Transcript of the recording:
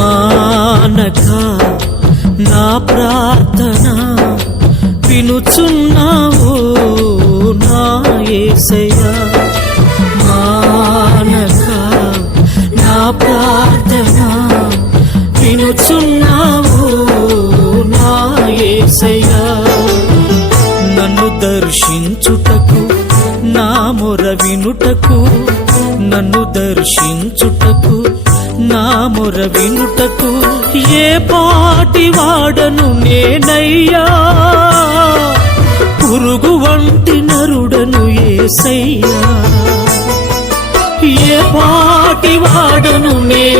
మానక నా ప్రార్థన వినుచున్నావు నా యేసయ్యా. మానక నా ప్రార్థన వినుచున్నావు నా యేసయ్యా. నన్ను దర్శించుటకు నా మొర వినుటకు, నన్ను దర్శించుటకు నా మొర వినుటకు ఏ పాటి వాడను నేనయ్యా. పురుగు వంటి నరుడను యేసయ్యా. ఏ పాటి వాడను నేనయ్యా.